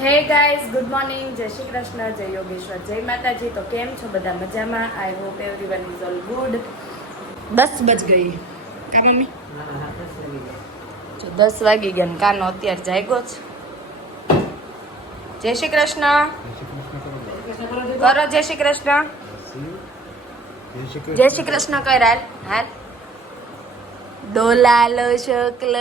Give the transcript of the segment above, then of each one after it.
Hey guys good morning જય શ્રી કૃષ્ણ, જય યોગેશ્વર, જય માતાજી. તો કેમ છો બધા મજામાં? I hope everyone is all good દસ બજ ગઈ. કા મમ્મી? જો દસ વાગી ગયા કાનો અત્યારે જાગ્યો છે. જય શ્રી કૃષ્ણ. કરો જય શ્રી કૃષ્ણ. જય શ્રી કૃષ્ણ કઈ હાલ. હાલ. દોલાલો શુક્લ.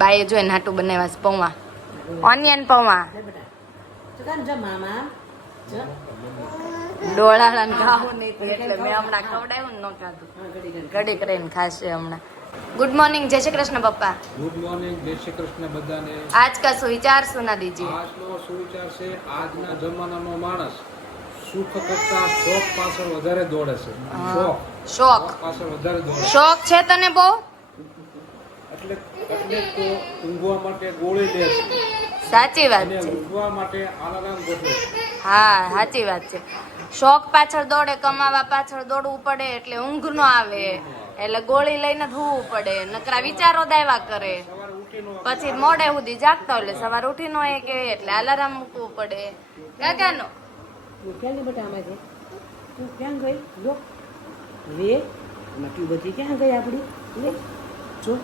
બાએ જો નાટુ બનાવ્યા છે પૌવા. ઓનિયન પૌવા. ડોળાળા ખાવું નહીં એટલે મેં હમણાં ખવડાવ્યું ને ન ખાધું. ઘડી કરીને ખાશે હમણાં. ગુડ મોર્નિંગ જય શ્રી કૃષ્ણ પપ્પા. ગુડ મોર્નિંગ જય શ્રી કૃષ્ણ બધાને. આજ કા સુવિચાર સુના દીજીએ આજનો સુવિચાર છે આજના જમાનાનો માણસ સુખ કરતા શોખ પાછળ વધારે દોડે છે. શોખ. શોખ. પાછળ વધારે દોડે શોખ છે તને બહુ? એટલે એટલે તો ઊંઘવા માટે ગોળી લે સાચી વાત છે. ઊંઘવા માટે આલારામ ગોઠવે હા સાચી વાત છે. શોખ પાછળ દોડે કમાવા પાછળ દોડવું પડે એટલે ઊંઘ નો આવે. એટલે ગોળી લઈને ધોવું પડે. નકરા વિચારો દાવા કરે. પછી મોડે સુધી જાગતા એટલે સવારે ઉઠી નો એ કે એટલે અલાર્મ મૂકવું પડે. કાકાનો. તું ક્યાં ગઈ લે. ટ્યુબ ક્યાં ગઈ આપડી? લે. જો.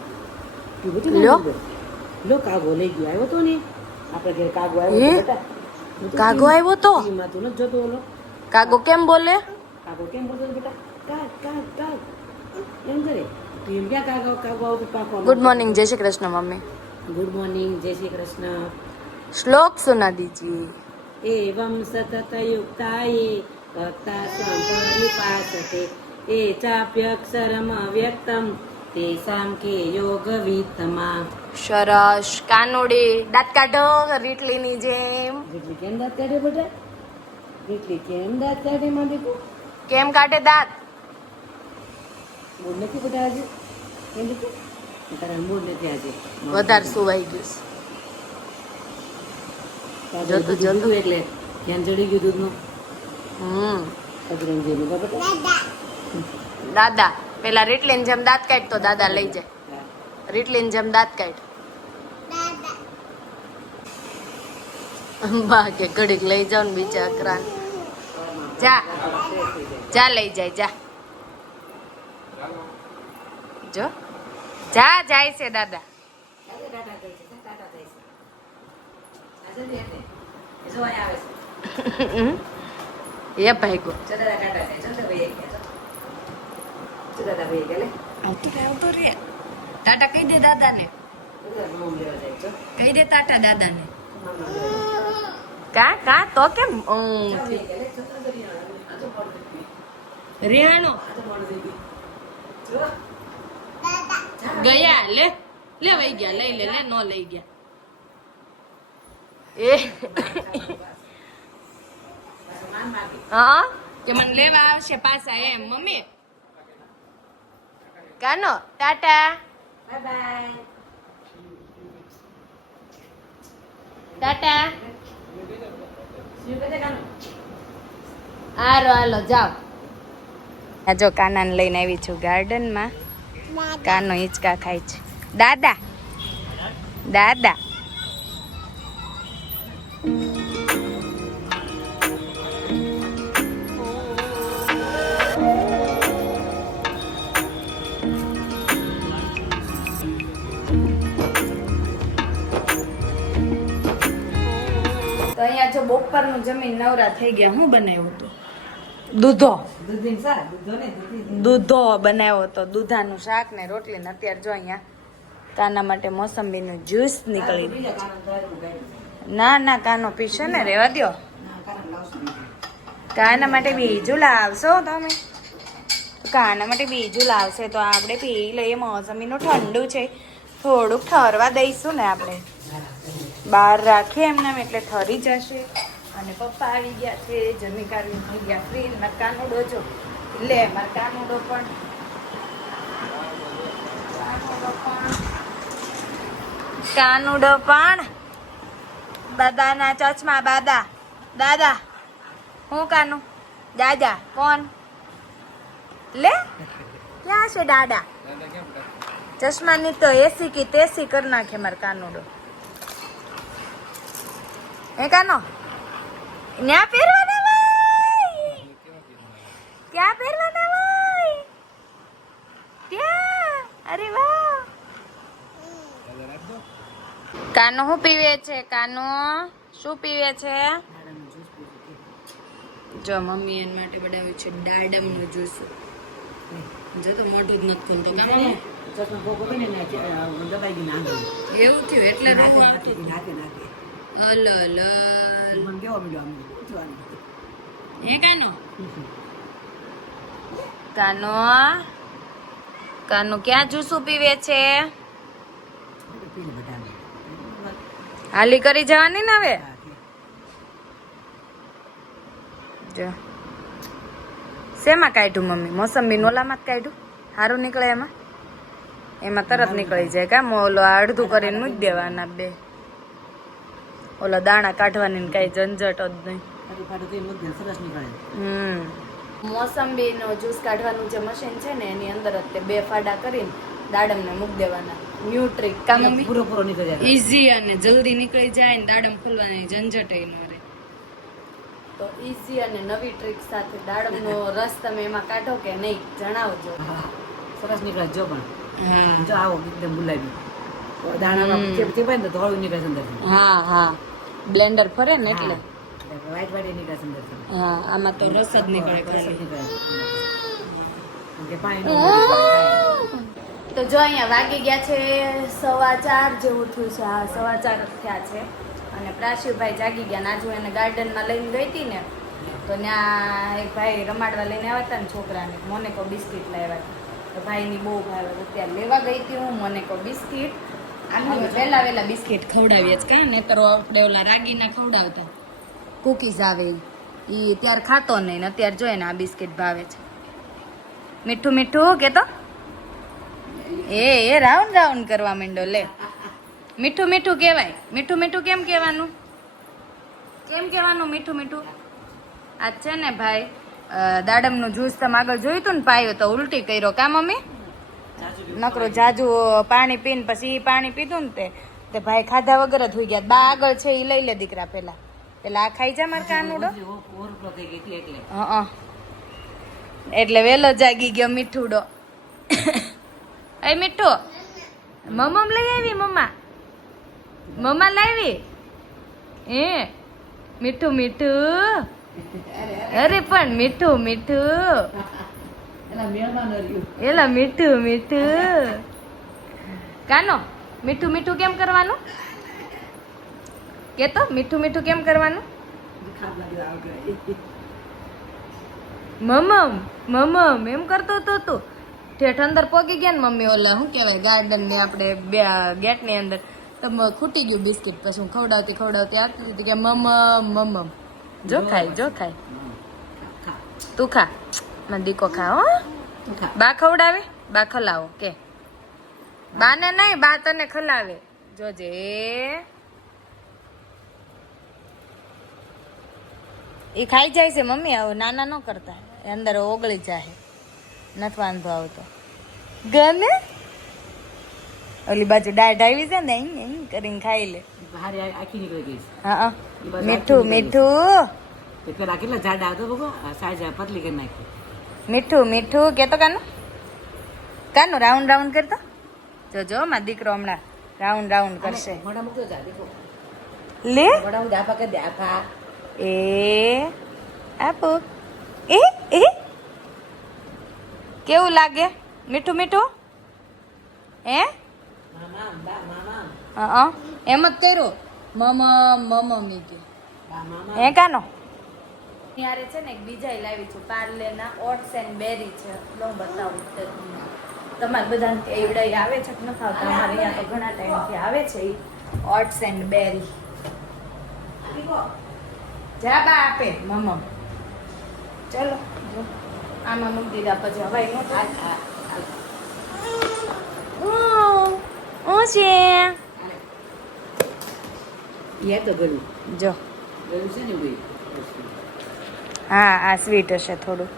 કાગો લઈ ગયો. આવ્યો તો ને? આપણે ઘેર કાગો આવ્યો કાગો આવ્યો તો? એમાં તું નથી જતો ઓલો. કાગો કેમ બોલે? કાગો કેમ બોલતો કરે. કાગો કાગો આવતો પાકો ગુડ મોર્નિંગ જય Shri Krishna mummy. Good morning જય શ્રી કૃષ્ણ. શ્લોક સુના દીજીએ એવમ સતત યુક્તાયે ભક્તા સંપરિપાસતે એ ચાપ્યક્ષરમ વ્યક્તમ તેસામ કે યોગવિતમા સરસ કાનોડી દાંત કાઢો રીટલીની જેમ. રીટલી કેમ દાંત કાઢે બધા રીટલી કેમ દાંત કાઢે માં કેમ કાઢે દાંત? બોલ નથી બધા આજે? કેમ બેકુ તારા મૂડ નથી આજે. વધારે સુવાઈ ગયું જતું જતું એટલે ક્યાં ચડી ગયું દૂધનું? હમ. અગ્રંજી દાદા. પેલા રીટલીન જેમ દાંત કાઢ તો દાદા લઈ જાય. રીટલીન જેમ દાંત કાઢ. બા કે ઘડીક લઈ જાવ ને બીજા અકરાન. જા. જા લઈ જાય જા. જો. જા જાય છે દાદા. ભાઈ એ થાય ચલ તો દાદા ભાઈ ગયા લે આવતું રે આવતું રે ટાટા કહી દે દાદાને કહી દે ટાટા દાદાને કા કા તો કેમ રિહાણો ગયા લે લે વઈ ગયા લઈ લે લે નો લઈ ગયા એ હા કે મને લેવા આવશે પાછા એમ મમ્મી કાનો ટાટા. ટાટા. હાલો હાલો જાઓ. આ જો કાનાને લઈને આવી છું ગાર્ડનમાં. કાનો હિંચકા ખાય છે. દાદા. દાદા. જો જમીન નવરા થઈ ગયા હું બનાવ્યું હતું? દૂધો. દૂધો ને દૂધી. દૂધો બનાવ્યો તો દૂધાનું શાક ને રોટલી. ને અત્યારે જો અહીંયા કાના માટે મોસંબીનું જ્યુસ નીકળી ના ના કાનો પીશો ને રેવા લાવશું કાના માટે બીજું લાવશો તમે? કાના માટે બીજું લાવશે તો આપણે પી લઈએ મોસંબીનું ઠંડુ છે. થોડુંક ઠરવા દઈશું ને આપણે. બહાર રાખીએ એમને એટલે ઠરી જશે. અને પપ્પા આવી ગયા છે, જમી કાઢવી થઈ ગયા. ફ્રી મારા કાનુડો જો લે, મારા કાનુડો પણ. કાનુડો પણ. દાદાના ચચમાં દાદા. દાદા, હું કાનું? દાદા, કોણ? લે, ક્યાં છે દાદા? ચશ્માની તો એસી કી તેસી કરી નાખે મારે કાનુડો હે કાનો? ન્યા પહેરવાના ભાઈ ક્યાં પહેરવાના ભાઈ ત્યાં અરે વાહ કાનો શું પીવે છે કાનો શું પીવે છે જો મમ્મી એના માટે બનાવ્યું છે દાડમનું જ્યુસ જો તો મોઢું જ નથી ખૂલતું કામ એવું થયું એટલે નાખે નાખે નાખે અલ અલ મને કેવો મળ્યો આમ હે કાનો? કાનો કાનો ક્યાં જુસુ પીવે છે? હાલી કરી જવાની ને હવે? જો. શેમાં કાઢ્યું મમ્મી? મોસંબી નોલામાં જ કાઢ્યું? સારું નીકળે એમાં? એમાં તરત નીકળી જાય કા? ઓલો અડધું કરીને મૂકી દેવાના બે. ઓલો દાણા કાઢવાની કઈ ઝંઝટ જ નહીં. હમ. મોસંબીનો જ્યુસ કાઢવાનું જે મશીન છે ને એની અંદર જ તે બે ફાડા કરીને દાડમને મૂકી દેવાના. ન્યુ ટ્રીક કા પૂરો પૂરો નીકળી જાય. ઈઝી અને જલ્દી નીકળી જાય ને દાડમ ખોલવાની ઝંઝટ ન રહે. તો ઈઝી અને નવી ટ્રીક સાથે દાડમનો રસ તમે એમાં કાઢો કે નહીં જણાવજો. સરસ નીકળે જો પણ. હા. જો આવો એકદમ ગુલાબી. દાણામાં. ચેપ ચેપાય ને તો ધોળું નીકળે અંદર અંદરથી. હા હા. બ્લેન્ડર ફરે ને એટલે. હા. આમાં તો રસ જ નીકળે. તો જો અહીંયા વાગી ગયા છે સવા ચાર જેવું થયું છે. હા સવા ચાર જ થયા છે. અને પ્રાશિવભાઈ જાગી ગયા નાજુ એને ગાર્ડનમાં લઈને ગઈ હતી ને તો ત્યાં એક ભાઈ રમાડવા લઈને આવ્યા હતા ને છોકરાને. મોનેકો બિસ્કિટ લાવ્યા હતા. તો ભાઈની બહુ ભાવે. અત્યારે લેવા ગઈ હતી હું મોનેકો બિસ્કિટ. વહેલા વહેલા બિસ્કિટ ખવડાવીએ જ કાં નહીં તો આપણે ઓલા રાગીના ખવડાવતા. કુકીઝ આવે એ ત્યારે ખાતો નહીં ને અત્યારે જોઈએ ને આ બિસ્કિટ ભાવે છે. મીઠું મીઠું કે તો એ એ રાઉન્ડ રાઉન્ડ કરવા માંડો, લે. મીઠું મીઠું કહેવાય. મીઠું મીઠું કેમ કહેવાનું? કેમ કહેવાનું મીઠું મીઠું? આ છે ને ભાઈ દાડમનું જ્યુસ તમે આગળ જોયું હતું ને પાયો તો ઉલટી કર્યો. કા મમ્મી? નકરો જાજુ પાણી પીને પછી પાણી પીધું ને તે તે ભાઈ ખાધા વગર જ હોઈ ગયા. બા આગળ છે એ લઈ લે દીકરા પેલા. પેલા આ ખાઈ જા મારે કાનુડો. એટલે. વેલો જાગી ગયો મીઠુડો. એ મીઠું. મમ્મમ લઈ આવી મમ્મા? મમ્મા લાવી? એ મીઠું મીઠું. અરે પણ મીઠું મીઠું એના મેળમાં ન રહ્યું એલા મીઠું મીઠું કાનો મીઠું મીઠું કેમ કરવાનું કે તો મીઠું મીઠું કેમ કરવાનું મમમ મમમ એમ કરતો તો તું ઠેઠ અંદર પોગી ગયા ને મમ્મી ઓલા શું કહેવાય ગાર્ડન ને આપણે બે ગેટની અંદર તો ખૂટી ગયું બિસ્કિટ પછી હું ખવડાવતી ખવડાવતી આવતી હતી કે મમમ મમમ જો ખાય જો ખાય તું ખા દીકો ખા હો. બા ખવડાવે? બા ખલાવો કે. બા ને નહીં બા તને ખલાવે. જોજે. એ ખાઈ જાય છે મમ્મી આવું નાના ન કરતા. એ અંદર ઓગળી જાય નથી વાંધો આવતો. ગમે ઓલી બાજુ દાઢ આવી છે ને અહીં કરીને ખાઈ લે. આખી નીકળી ગઈ હા હા. મીઠું મીઠું. પેલા કેટલા જાડા આવતો બગો સાજા પતલી કરી નાખી. મીઠું મીઠું કેતો કાનું? કાનું રાઉન્ડ રાઉન્ડ કરતો? જોજો માં દીકરો હમણાં રાઉન્ડ રાઉન્ડ કરશે. લે? એ આપો. એ એ? કેવું લાગે? મીઠું મીઠું? હે? એમ જ કર્યો. મમ મમ મીઠું. હે કાનો? ત્યારે છે ને એક બીજા લાવી છું પાર્લેના ઓટ્સ એન્ડ બેરી છે. લો બતાવું તે તમને. તમારે બધા એવડાઈ આવે છે કે નથી આવતા અમારે અહીંયા તો ઘણા ટાઈમથી આવે છે એ ઓટ્સ એન્ડ બેરી. જા બા આપે મમ ચલો આમાં મૂકી દીધા પછી હવે નો આ આ હું છે? એ તો ગળું જો. ગળું છે ને ભાઈ? હા આ સ્વીટ હશે થોડું.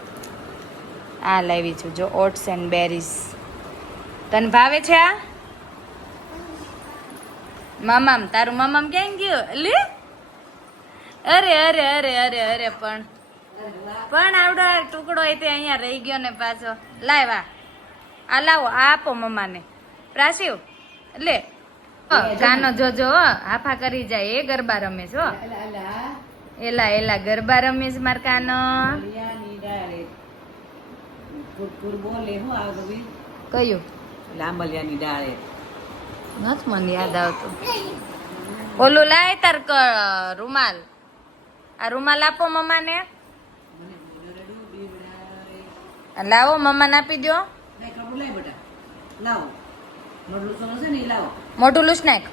આ લાવી છું જો ઓટ્સ એન્ડ બેરીઝ તને ભાવે છે આ? મામામ તારું મામામ ક્યાં ગયું? લે? અરે અરે અરે અરે અરે પણ. પણ આવડો ટુકડો એ તે અહીંયા રહી ગયો ને પાછો. લાવ્યા આ લાવો આ આપો મમ્માને પ્રાસીવ લે. કાનો જોજો હો, હાફા કરી જાય એ ગરબા રમે છો હો. એલા એલા ગરબા રમીશ માર કાનો. બોલે હું આ કયું? લાંબલિયાની ડાળે નથી મને યાદ આવતું. ઓલું લાય તાર રૂમાલ. આ રૂમાલ આપો મમ્માને. લાવો મમ્માને આપી દો લાવો. મોટલું છે ને મોટું લૂછ નાખ.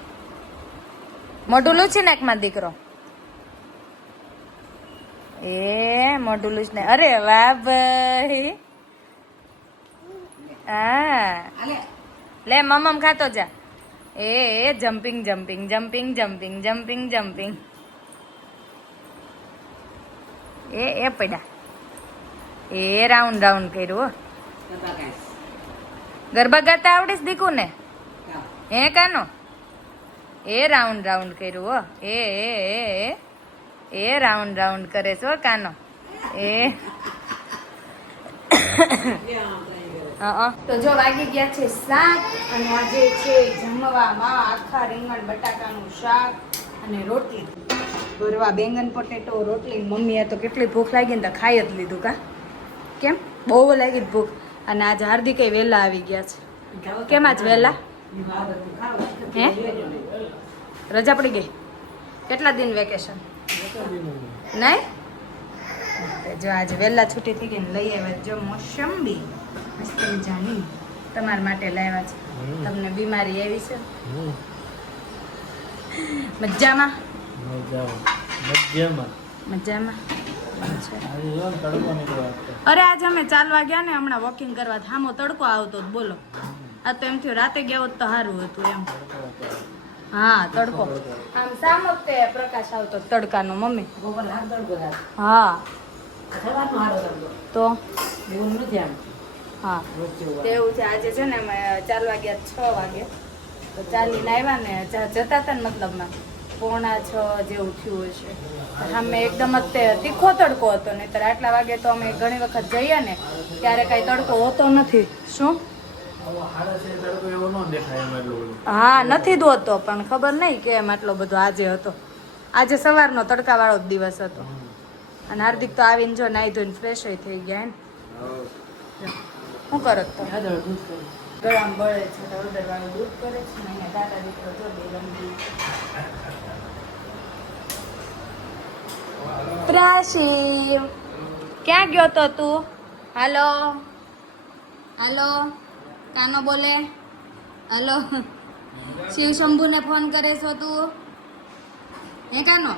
મોટું લૂછી નાખમાં દીકરો. એ મોટું જ ને અરે વાહ ભાઈ. હા. લે મમ્મમ ખાતો જા. એ એ jumping jumping jumping jumping jumping jumping. એ એ પડ્યા. એ રાઉન્ડ રાઉન્ડ કર્યું ગરબા ગાતા આવડીશ દીકુ ને હે કાનો? એ રાઉન્ડ રાઉન્ડ કર્યું હો. એ એ એ. એ એ રાઉન્ડ રાઉન્ડ કરે છે કાનો. એ. હં. તો જો વાગી ગયા છે સાત અને આજે છે જમવામાં આખા રીંગણ બટાકાનું શાક અને રોટલી. ગરવા બેંગન પોટેટો રોટલી મમ્મીએ તો કેટલી ભૂખ લાગી ને તો ખાઈ જ લીધું કા. કેમ? બહુ લાગી ભૂખ. અને આજે હાર્દિક વહેલા આવી ગયા છે. કેમ આજ વહેલા હે? રજા પડી ગઈ? કેટલા દિન વેકેશન? નહીં? જો આજે વહેલા છૂટી થઈ ગઈ લઈ આવ્યા જો મોસંબી મસ્ત મજાની તમારા માટે લાવ્યા છે. તમને બીમારી આવી છે. મજામાં? મજામાં. અરે આજે અમે ચાલવા ગયા ને હમણાં વોકિંગ કરવા. હામો તડકો આવતો જ બોલો. આ તો એમ થયું રાતે ગયો તો સારું હતું એમ. હા તડકો. આમ સામ વખતે તે પ્રકાશ આવતો તડકાનો મમ્મી. હા. તો? હા. તેવું છે આજે છે ને અમે ચાર વાગ્યા છ વાગે. તો ચાલીને આવ્યા ને જતા હતા ને મતલબમાં. પોણા છ જેવું થયું હશે. અમે એકદમ જ તે તીખો તડકો હતો નહીતર આટલા વાગે તો અમે ઘણી વખત જઈએ ને ત્યારે કાંઈ તડકો હોતો નથી. શું? હા, નથી દોતો પણ ખબર નહીં કે એમ આટલો બધો આજે હતો. આજે સવારનો તડકાવાળો જ દિવસ હતો. અને હાર્દિક તો આવીને જો નાહી ધોઈને ફ્રેશ થઈ ગયા ને શું કરો કરી ગરમ બળે છે, તો હળદર વાળું દૂધ કરે છે, ને અહીંયા દાદા દીકરો જો બે રમતી પ્રાસી ક્યાં ગયો તો તું? હાલો. હાલો. કાનો બોલે? હાલો. શિવ શંભુને ફોન કરે છો તું. હે કાનો?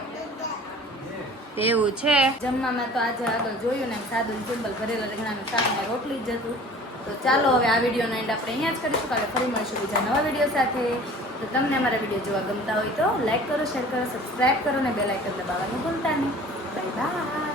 એવું છે. જમવામાં તો આજે આગળ જોયું ને, સાદું સિમ્પલ ભરેલા રીંગણાનું શાકમાં રોટલી જ હતું. તો ચાલો હવે આ વિડીયોનો એન્ડ આપણે અહીંયા જ કરીશું. કાલે ફરી મળીશું બીજા નવા વીડિયો સાથે. તો તમને અમારા વીડિયો જોવા ગમતા હોય તો લાઈક કરો શેર કરો સબસ્ક્રાઈબ કરો ને બે આઇકન દબાવવાનું ભૂલતા નહીં. Bye bye